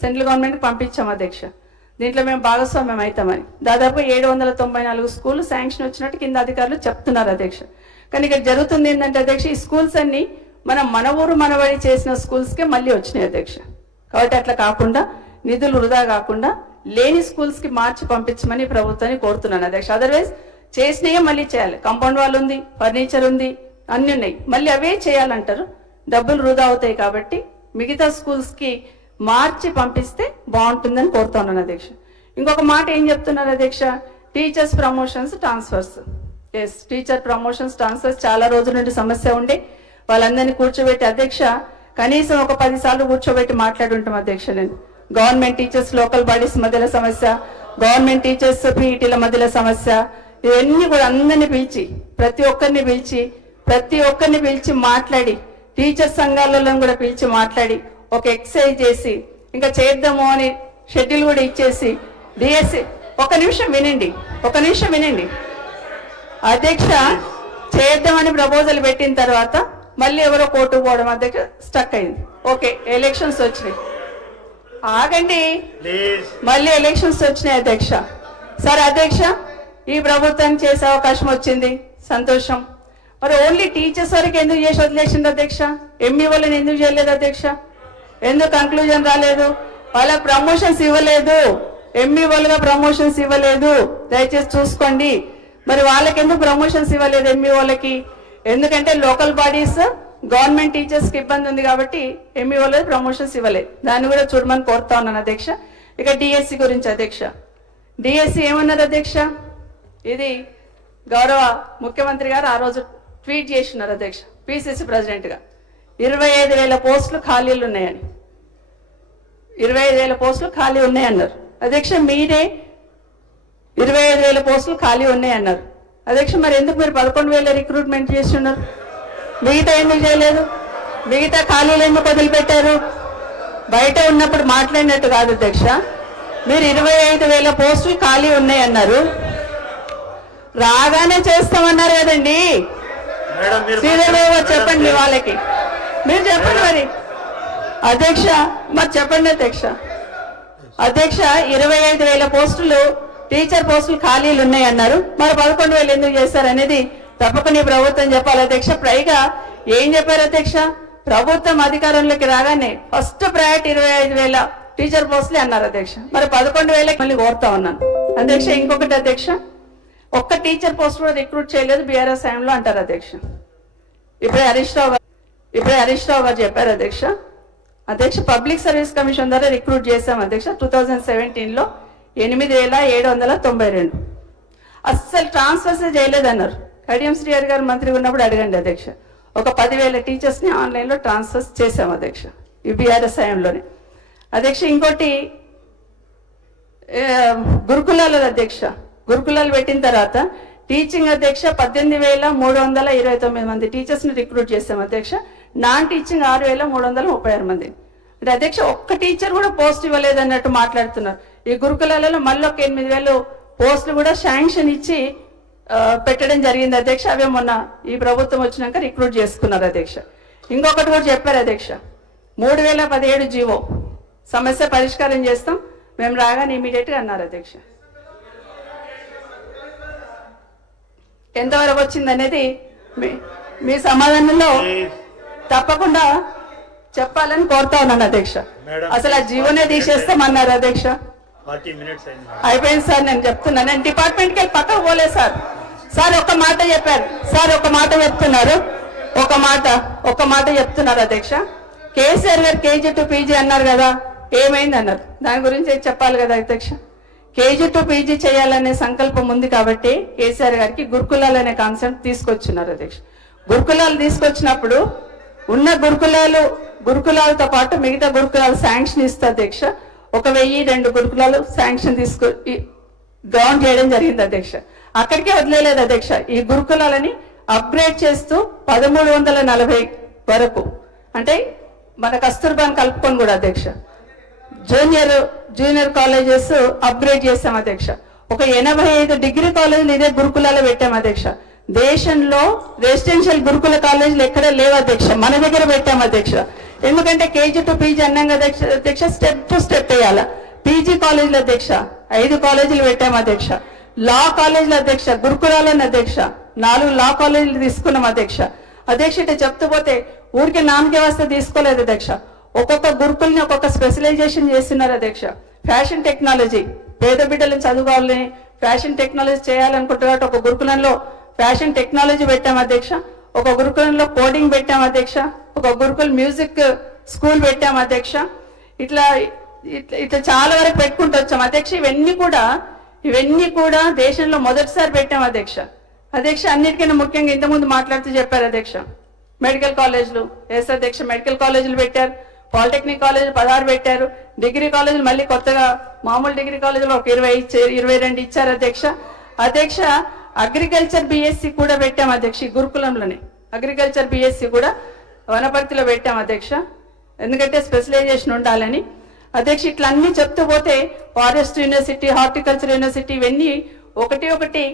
Central గవర్నమెంట్కి పంపించాం అధ్యక్ష. దీంట్లో మేము భాగస్వామ్యం అవుతామని దాదాపు 794 స్కూళ్ళు శాంక్షన్ వచ్చినట్టు కింద అధికారులు చెప్తున్నారు అధ్యక్ష. కానీ ఇక్కడ జరుగుతుంది ఏంటంటే అధ్యక్ష, ఈ స్కూల్స్ అన్ని మన ఊరు మనబడి చేసిన స్కూల్స్కే మళ్ళీ వచ్చినాయి అధ్యక్ష. కాబట్టి అట్లా కాకుండా నిధులు వృధా కాకుండా లేని స్కూల్స్కి మార్చి పంపించమని ప్రభుత్వాన్ని కోరుతున్నాను అధ్యక్ష. అదర్వైజ్ చేసినయే మళ్ళీ చేయాలి. కాంపౌండ్ వాల్ ఉంది, ఫర్నిచర్ ఉంది, అన్నీ ఉన్నాయి, మళ్ళీ అవే చేయాలంటారు, డబ్బులు వృధా అవుతాయి. కాబట్టి మిగతా స్కూల్స్కి మార్చి పంపిస్తే బాగుంటుందని కోరుతున్నాను అధ్యక్ష. ఇంకొక మాట ఏం చెప్తున్నారు అధ్యక్ష, teachers promotions transfers. Yes, teacher promotions transfers చాలా రోజుల నుండి సమస్య ఉండే వాళ్ళందరినీ కూర్చోబెట్టి అధ్యక్ష, కనీసం ఒక 10 సార్లు కూర్చోబెట్టి మాట్లాడుంటాం అధ్యక్ష. నేను గవర్నమెంట్ టీచర్స్ లోకల్ బాడీస్ మధ్యలో సమస్య, గవర్నమెంట్ టీచర్స్ పీఈటీల మధ్యలో సమస్య, ఇవన్నీ కూడా అందరినీ పిలిచి ప్రతి ఒక్కరిని పిలిచి మాట్లాడి, టీచర్ సంఘాలలో కూడా పిలిచి మాట్లాడి ఒక ఎక్సర్సైజ్ చేసి ఇంకా చేద్దాము అని షెడ్యూల్ కూడా ఇచ్చేసి డిఎస్సి ఒక నిమిషం వినండి అధ్యక్ష, చేద్దామని ప్రపోజల్ పెట్టిన తర్వాత మళ్ళీ ఎవరో కోర్టుకు పోవడం అధ్యక్ష, స్టక్ అయింది. ఓకే, ఎలక్షన్స్ వచ్చినాయి, ఆగండి, మళ్ళీ ఎలక్షన్స్ వచ్చినాయి అధ్యక్ష. సరే అధ్యక్ష, ఈ ప్రభుత్వానికి చేసే అవకాశం వచ్చింది, సంతోషం. మరి ఓన్లీ టీచర్స్ వరకు ఎందుకు చేసి వదిలేసింది అధ్యక్ష? ఎంఈఓలను ఎందుకు చేయలేదు అధ్యక్ష? ఎందుకు కంక్లూజన్ రాలేదు? వాళ్ళకి ప్రమోషన్స్ ఇవ్వలేదు, ఎంఈఓలుగా ప్రమోషన్స్ ఇవ్వలేదు, దయచేసి చూసుకోండి. మరి వాళ్ళకి ఎందుకు ప్రమోషన్స్ ఇవ్వలేదు ఎంఈఓలకి? ఎందుకంటే లోకల్ బాడీస్ గవర్నమెంట్ టీచర్స్ కి ఇబ్బంది ఉంది కాబట్టి ఎంఈఓలకు ప్రమోషన్స్ ఇవ్వలేదు. దాన్ని కూడా చూడమని కోరుతా ఉన్నాను అధ్యక్ష. ఇక డిఎస్సి గురించి అధ్యక్ష, డిఎస్సి ఏమన్నది అధ్యక్ష? ఇది గౌరవ ముఖ్యమంత్రి గారు ఆ రోజు ట్వీట్ చేస్తున్నారు అధ్యక్ష, పిసిసి ప్రెసిడెంట్ గా 25,000 పోస్టులు ఖాళీలు ఉన్నాయని, 25,000 పోస్టులు ఖాళీ ఉన్నాయన్నారు అధ్యక్ష. మీరే 25,000 పోస్టులు ఖాళీ ఉన్నాయన్నారు అధ్యక్ష. మరి ఎందుకు మీరు 11,000 రిక్రూట్మెంట్ చేస్తున్నారు? మిగతా ఎందుకు చేయలేదు? మిగతా ఖాళీలు ఎందుకు వదిలిపెట్టారు? బయట ఉన్నప్పుడు మాట్లాడినట్టు కాదు అధ్యక్ష. మీరు 25,000 పోస్టులు ఖాళీ ఉన్నాయన్నారు, రాగానే చేస్తామన్నారు కదండి. శ్రీదేవి చెప్పండి వాళ్ళకి, మీరు చెప్పండి మరి అధ్యక్ష, మరి చెప్పండి అధ్యక్ష. 25,000 పోస్టులు టీచర్ పోస్టులు ఖాళీలు ఉన్నాయన్నారు, మరి 11,000 ఎందుకు చేశారు అనేది తప్పకుండా ప్రభుత్వం చెప్పాలి అధ్యక్ష. పైగా ఏం చెప్పారు అధ్యక్ష? ప్రభుత్వం అధికారంలోకి రాగానే ఫస్ట్ ప్రయారిటీ 25,000 టీచర్ పోస్టులే అన్నారు అధ్యక్ష. మరి 11,000 మళ్ళీ కోరుతా ఉన్నాను అధ్యక్ష. ఇంకొకటి అధ్యక్ష, ఒక్క టీచర్ పోస్ట్ కూడా రిక్రూట్ చేయలేదు బీఆర్ఎస్ టైంలో అంటారు అధ్యక్ష. ఇప్పుడే హరీష్ రావు గారు చెప్పారు అధ్యక్ష. పబ్లిక్ సర్వీస్ కమిషన్ ద్వారా రిక్రూట్ చేశాం అధ్యక్ష 2017లో 8,792. అస్సలు ట్రాన్స్ఫర్స్ చేయలేదన్నారు. కడియం శ్రీహరి గారు మంత్రి ఉన్నప్పుడు అడగండి అధ్యక్ష. ఒక 10,000 టీచర్స్ని ఆన్లైన్లో ట్రాన్స్ఫర్స్ చేశాం అధ్యక్ష ఈ బీఆర్ఎస్ టైంలోనే అధ్యక్ష. ఇంకోటి గురుకులాలు అధ్యక్ష, గురుకులాలు పెట్టిన తర్వాత టీచింగ్ అధ్యక్ష 18,329 మంది టీచర్స్ ని రిక్రూట్ చేశాం అధ్యక్ష. నాన్ టీచింగ్ 6,336 మంది. అంటే అధ్యక్ష, ఒక్క టీచర్ కూడా పోస్ట్ ఇవ్వలేదు అన్నట్టు మాట్లాడుతున్నారు. ఈ గురుకులాలలో మళ్ళీ ఒక 8,000 పోస్టులు కూడా శాంక్షన్ ఇచ్చి పెట్టడం జరిగింది అధ్యక్ష. అవే మొన్న ఈ ప్రభుత్వం వచ్చినాక రిక్రూట్ చేసుకున్నారు అధ్యక్ష. ఇంకొకటి కూడా చెప్పారు అధ్యక్ష, 3,017 జీవో సమస్య పరిష్కారం చేస్తాం మేము రాగానే ఇమీడియట్ గా అన్నారు అధ్యక్ష. ఎంతవరకు వచ్చింది అనేది మీ సమాధానంలో తప్పకుండా చెప్పాలని కోరుతా ఉన్నాను అధ్యక్ష. అసలు ఆ జీవోనే తీసేస్తామన్నారు అధ్యక్ష. అయిపోయింది సార్, నేను చెప్తున్నా. నేను డిపార్ట్మెంట్కి వెళ్ళి పక్కకు పోలేదు సార్. ఒక్క మాట చెప్పారు సార్, ఒక్క మాట చెప్తున్నారు అధ్యక్ష. కేసీఆర్ గారు KG to PG అన్నారు కదా, ఏమైంది అన్నారు. దాని గురించి చెప్పాలి కదా అధ్యక్ష. KG to PG చేయాలనే సంకల్పం ఉంది కాబట్టి కేసీఆర్ గారికి గురుకులాలు అనే కాన్సెప్ట్ తీసుకొచ్చున్నారు అధ్యక్ష. గురుకులాలు తీసుకొచ్చినప్పుడు ఉన్న గురుకులాలతో పాటు మిగతా గురుకులాలు శాంక్షన్ ఇస్తే అధ్యక్ష 1,002 గురుకులాలు శాంక్షన్ గ్రౌండ్ చేయడం జరిగింది అధ్యక్ష. అక్కడికే వదిలేదు అధ్యక్ష. ఈ గురుకులాలని అప్గ్రేడ్ చేస్తూ 1,340 వరకు, అంటే మన కస్తూర్బాని కలుపుకొని కూడా అధ్యక్ష జూనియర్ కాలేజెస్ అప్గ్రేడ్ చేశాం అధ్యక్ష. ఒక 85 డిగ్రీ కాలేజీలు ఇదే గురుకులాలో పెట్టాం అధ్యక్ష. దేశంలో రెసిడెన్షియల్ గురుకుల కాలేజీలు ఎక్కడ లేవు అధ్యక్ష, మన దగ్గర పెట్టాం అధ్యక్ష. ఎందుకంటే కేజీ టు పీజీ అన్నాం కదా అధ్యక్ష, స్టెప్ టు స్టెప్ వేయాల. పీజీ కాలేజీల అధ్యక్ష 5 కాలేజీలు పెట్టాం అధ్యక్ష. లా కాలేజీల అధ్యక్ష, గురుకులాలను అధ్యక్ష 4 లా కాలేజీలు తీసుకున్నాం అధ్యక్ష. అధ్యక్ష ఇట్లా చెప్తూ పోతే ఊరికి నామక వ్యవస్థ తీసుకోలేదు అధ్యక్ష. ఒక్కొక్క గురుకుల్ని ఒక్కొక్క స్పెషలైజేషన్ చేస్తున్నారు అధ్యక్ష. ఫ్యాషన్ టెక్నాలజీ, పేద బిడ్డలను చదువుకోవాలని ఫ్యాషన్ టెక్నాలజీ చేయాలనుకుంటున్నారు. ఒక గురుకులంలో ఫ్యాషన్ టెక్నాలజీ పెట్టాం అధ్యక్ష, ఒక గురుకులంలో కోడింగ్ పెట్టాం అధ్యక్ష, ఒక గురుకుల్ మ్యూజిక్ స్కూల్ పెట్టాం అధ్యక్ష. ఇట్లా ఇట్లా చాలా వరకు పెట్టుకుంటూ వచ్చాం అధ్యక్ష. ఇవన్నీ కూడా దేశంలో మొదటిసారి పెట్టాం అధ్యక్ష. అధ్యక్ష అన్నిటికన్నా ముఖ్యంగా ఇంతకుముందు మాట్లాడుతూ చెప్పారు అధ్యక్ష, మెడికల్ కాలేజీలు. ఎస్ అధ్యక్ష, మెడికల్ కాలేజీలు పెట్టారు, పాలిటెక్నిక్ కాలేజీలు 16 పెట్టారు, డిగ్రీ కాలేజీలు మళ్ళీ కొత్తగా మామూలు డిగ్రీ కాలేజీలు ఒక 22 ఇచ్చారు అధ్యక్ష. అధ్యక్ష అగ్రికల్చర్ బిఎస్సి కూడా పెట్టాం అధ్యక్ష. ఈ గురుకులంలోనే అగ్రికల్చర్ బిఎస్సి కూడా వనపర్తిలో పెట్టాం అధ్యక్ష, ఎందుకంటే స్పెషలైజేషన్ ఉండాలని. అధ్యక్ష ఇట్లా అన్ని చెప్తూ పోతే ఫారెస్ట్ యూనివర్సిటీ, హార్టికల్చర్ యూనివర్సిటీ ఇవన్నీ ఒకటి